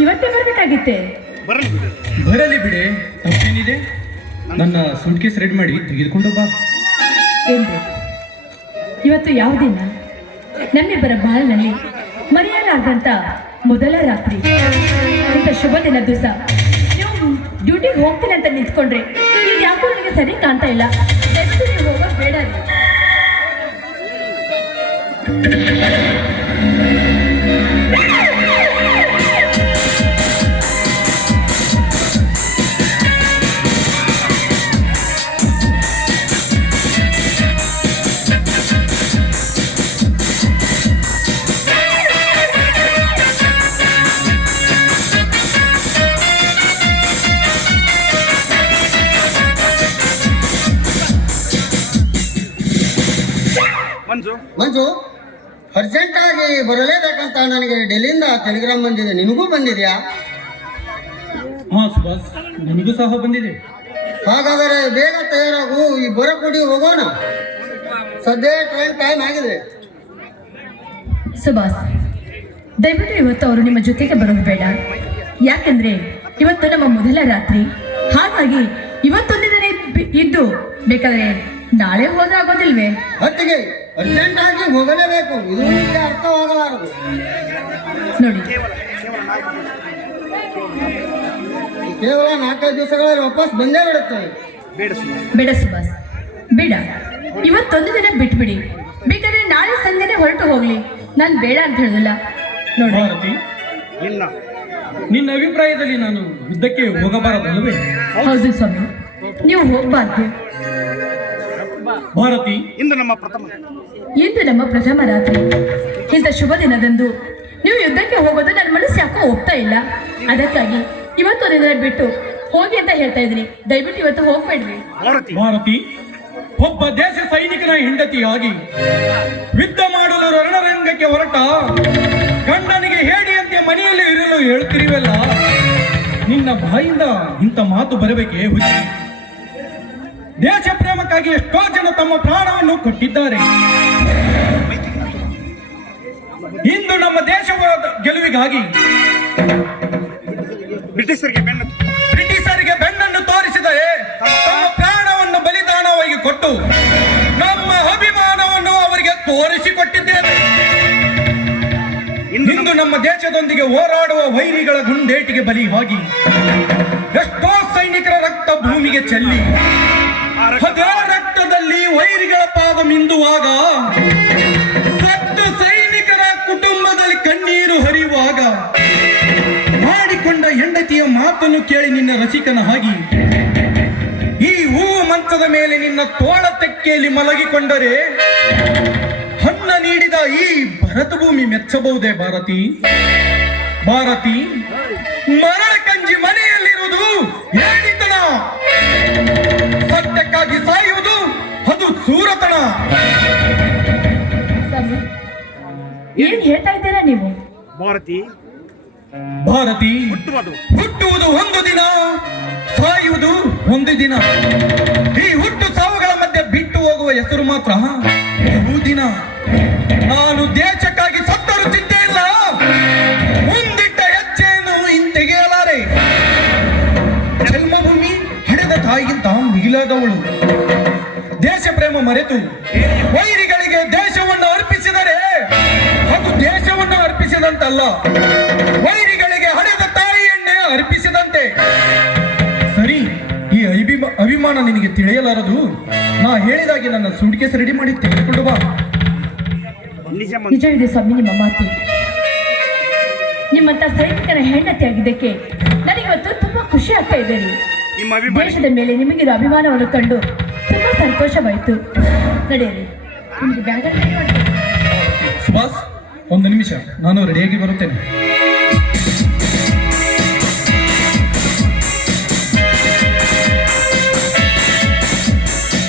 ಇವತ್ತೇ ಬರ್ಬೇಕಾಗಿತ್ತೆ. ಬರಲಿ. ಬರಲಿ ಬಿಡೆ ತಪ್ಪೇನಿದೆ? ನನ್ನ ಸೂಟ್ ಕೇಸ್ ರೆಡಿ ಮಾಡಿ ತೆಗೆದುಕೊಂಡು ಬಾ. ಎಂದು ಇವತ್ತು ಯಾವ ದಿನ? ನಮ್ಮಿಬ್ಬರ ಬಾಳಿನಲ್ಲಿ ಮರೆಯಲಾಗದಂತ ಮೊದಲ ರಾತ್ರಿ. ಅಂತ ಶುಭ ದಿನ ದಿವಸ. ನೀವು ಡ್ಯೂಟಿಗೆ ಹೋಗ್ತೀನಿ ಅಂತ ನಿಂತ್ಕೊಂಡ್ರೆ ಇದು ಯಾಕೋ ನನಗೆ ಸರಿ ಕಾಣ್ತಾ ಇಲ್ಲ. ಹೋಗೋದು ಬೇಡ ಮಂಜು ಮಂಜು ಅರ್ಜೆಂಟ್ ಆಗಿ ಬರಲೇಬೇಕಂತ ನನಗೆ ಡೆಲ್ಲಿಯಿಂದ ಟೆಲಿಗ್ರಾಮ್ ಬಂದಿದೆ. ನಿನಗೂ ಬಂದಿದೆಯಾ? ಹಾ ಸುಭಾಷ್ ನನಗೂ ಸಹ ಬಂದಿದೆ. ಹಾಗಾದರೆ ಬೇಗ ತಯಾರಾಗು ಈ ಬರಕುಡಿ ಹೋಗೋಣ. ಸದ್ಯ ಟ್ರೈನ್ ಟೈಮ್ ಆಗಿದೆ. ಸುಭಾಷ್ ದಯವಿಟ್ಟು ಇವತ್ತು ಅವರು ನಿಮ್ಮ ಜೊತೆಗೆ ಬರೋದು ಬೇಡ. ಯಾಕಂದ್ರೆ ಇವತ್ತು ನಮ್ಮ ಮೊದಲ ರಾತ್ರಿ. ಹಾಗಾಗಿ ಇವತ್ತೊಂದು ದಿನ ಇದ್- ಇದ್ದು. ಬೇಕಾದ್ರೆ ನಾಳೆ ಹೋದ್ರೆ ಆಗೋದಿಲ್ವೇ? ಹೊತ್ತಿಗೆ. ಅರ್ಜೆಂಟ್ ಆಗಿ ಹೋಗಲೇಬೇಕು. ಇದು ನಿಮಗೆ ಅರ್ಥವಾಗಲಾರದು. ನೋಡಿ. ಕೇವಲ ನಾಲ್ಕೈದು ದಿವಸಗಳಲ್ಲಿ ವಾಪಸ್ ಬಂದೇ ಬಿಡುತ್ತೆ. ಬೇಡ ಸುಭಾಸ್ ಬೇಡ ಇವತ್ತೊಂದು ದಿನ ಬಿಟ್ಬಿಡಿ. ಬೇಕಾದ್ರೆ ನಾಳೆ ಸಂಜೆನೆ ಹೊರಟು ಹೋಗ್ಲಿ. ನಾನು ಬೇಡ ಅಂತ ಹೇಳುದಿಲ್ಲ. ನೋಡಿ. ಭಾರತಿ ನಿನ್ನ ನಿನ್ನ ಅಭಿಪ್ರಾಯದಲ್ಲಿ ನಾನು ಯುದ್ಧಕ್ಕೆ ಹೋಗಬಾರದಲ್ಲವೇ? ಹೌದು ಸ್ವಾಮಿ. ನೀವು ಹೋಗ್ಬಾರ್ದು. ಭಾರತಿ ಇಂದು ನಮ್ಮ ಪ್ರಥಮ. ಇಂದು ನಮ್ಮ ಪ್ರಥಮ ರಾತ್ರಿ. ಇಂಥ ಶುಭ ದಿನದಂದು ನೀವು ಯುದ್ಧಕ್ಕೆ ಹೋಗೋದು ನನ್ನ ಮನಸ್ಸು ಯಾಕೋ ಹೋಗ್ತಾ ಇಲ್ಲ. ಅದಕ್ಕಾಗಿ ಇವತ್ತು ದಿನ ಬಿಟ್ಟು ಹೋಗಿ ಅಂತ ಹೇಳ್ತಾ ಇದ್ದೀನಿ. ದಯವಿಟ್ಟು ಇವತ್ತು ಹೋಗ್ಬೇಡ್ರಿ. ಭಾರತಿ ಭಾರತಿ ಒಬ್ಬ ದೇಶ ಸೈನಿಕನ ಹೆಂಡತಿಯಾಗಿ ಯುದ್ಧ ಮಾಡಲು ರಣರಂಗಕ್ಕೆ ಹೊರಟ ಗಂಡನಿಗೆ ಹೇಳಿಯಂತೆ ಮನೆಯಲ್ಲಿ ಇರಲು ಹೇಳ್ತಿರಿವಲ್ಲ. ನಿನ್ನ ಬಾಯಿಂದ ಇಂಥ ಮಾತು ಬರಬೇಕೇ ಹುಚ್ಚಿ. ದೇಶ ಪ್ರೇಮಕ್ಕಾಗಿ ಎಷ್ಟೋ ಜನ ತಮ್ಮ ಪ್ರಾಣವನ್ನು ಕೊಟ್ಟಿದ್ದಾರೆ. ಇಂದು ನಮ್ಮ ದೇಶದ ಗೆಲುವಿಗಾಗಿ ಬ್ರಿಟಿಷರಿಗೆ ಬೆನ್ನು ಬ್ರಿಟಿಷರಿಗೆ ಬೆನ್ನನ್ನು ತೋರಿಸಿದರೆ ತಮ್ಮ ಪ್ರಾಣವನ್ನು ಬಲಿದಾನವಾಗಿ ಕೊಟ್ಟು ನಮ್ಮ ಅಭಿಮಾನವನ್ನು ಅವರಿಗೆ ತೋರಿಸಿಕೊಟ್ಟಿದ್ದೇವೆ. ಇಂದು ನಮ್ಮ ದೇಶದೊಂದಿಗೆ ಹೋರಾಡುವ ವೈರಿಗಳ ಗುಂಡೇಟಿಗೆ ಬಲಿಯಾಗಿ ಎಷ್ಟೋ ಸೈನಿಕರ ರಕ್ತ ಭೂಮಿಗೆ ಚೆಲ್ಲಿ ಅದೇ ರಕ್ತದಲ್ಲಿ ವೈರಿಗಳ ಪಾದ ಮಿಂದುವಾಗ, ಸತ್ತು ಸೈನಿಕರ ಕುಟುಂಬದಲ್ಲಿ ಕಣ್ಣೀರು ಹರಿಯುವಾಗ, ಮಾಡಿಕೊಂಡ ಹೆಂಡತಿಯ ಮಾತನ್ನು ಕೇಳಿ ನಿನ್ನ ರಸಿಕನ ಹಾಗೆ. ಈ ಹೂವು ಮಂಚದ ಮೇಲೆ ನಿನ್ನ ತೋಳ ತೆಕ್ಕೆಯಲ್ಲಿ ಮಲಗಿಕೊಂಡರೆ, ಹಣ್ಣ ನೀಡಿದ ಈ ಭರತ ಭೂಮಿ ಮೆಚ್ಚಬಹುದೇ ಭಾರತಿ? ಭಾರತಿ ಮರಳ ಏನ್ ಹೇಳ್ತಾ ಇದ್ದೀರಾ ನೀವು? ಭಾರತಿ. ಭಾರತಿ. ಹುಟ್ಟುವುದು. ಹುಟ್ಟುವುದು ಒಂದು ದಿನ ಸಾಯುವುದು ಒಂದು ದಿನ. ಈ ಹುಟ್ಟು ಸಾವುಗಳ ಮಧ್ಯೆ ಬಿಟ್ಟು ಹೋಗುವ ಹೆಸರು ಮಾತ್ರ ಬಹುದಿನ ನಾನು ದೇಶಕ್ಕಾಗಿ ಸತ್ತರು ಚಿಂತೆ ಇಲ್ಲ. ಮುಂದಿಟ್ಟ ಹೆಜ್ಜೆಯನ್ನು ಹಿಂತೆಗೆಯಲಾರೆ ಜನ್ಮಭೂಮಿ ಹಡೆದ ತಾಯಿಗಿಂತ ಮಿಗಿಲಾದವಳು. ದೇಶ ಪ್ರೇಮ ಮರೆತು ವೈರಿಗಳಿಗೆ ಅರ್ಪಿಸಿದಂತಲ್ಲ ವೈರಿಗಳಿಗೆ ಹಣದ ತಾಯಿ ಎಣ್ಣೆ ಅರ್ಪಿಸಿದಂತೆ. ಸರಿ ಈ ಅಭಿಮ ಅಭಿಮಾನ ನಿನಗೆ ತಿಳಿಯಲಾರದು. ನಾ ಹೇಳಿದಾಗೆ ನನ್ನ ಸೂಟ್ಕೇಸ್ ರೆಡಿ ಮಾಡಿ ತೆಗೆದುಕೊಂಡು ಬಾ. ನಿಜ ಇದೆ ನಿಜವಿದೆ ಸ್ವಾಮಿ ನಿಮ್ಮ ಮಾತು. ನಿಮ್ಮಂತ ಸೈನಿಕರ ಹೆಂಡತಿ ಆಗಿದ್ದಕ್ಕೆ ನನಗಿವತ್ತು ತುಂಬಾ ಖುಷಿ ಆಗ್ತಾ ಇದೆ ದೇಶದ ಮೇಲೆ ನಿಮಗಿರೋ ಅಭಿಮಾನವನ್ನು ಕಂಡು ತುಂಬಾ ಸಂತೋಷವಾಯಿತು. ನಡೆಯಲಿ ನಿಮಗೆ ಬ್ಯಾಗ್ ಸುಭಾಷ್ ಒಂದು ನಿಮಿಷ ನಾನು ರೆಡಿಯಾಗಿ ಬರುತ್ತೇನೆ.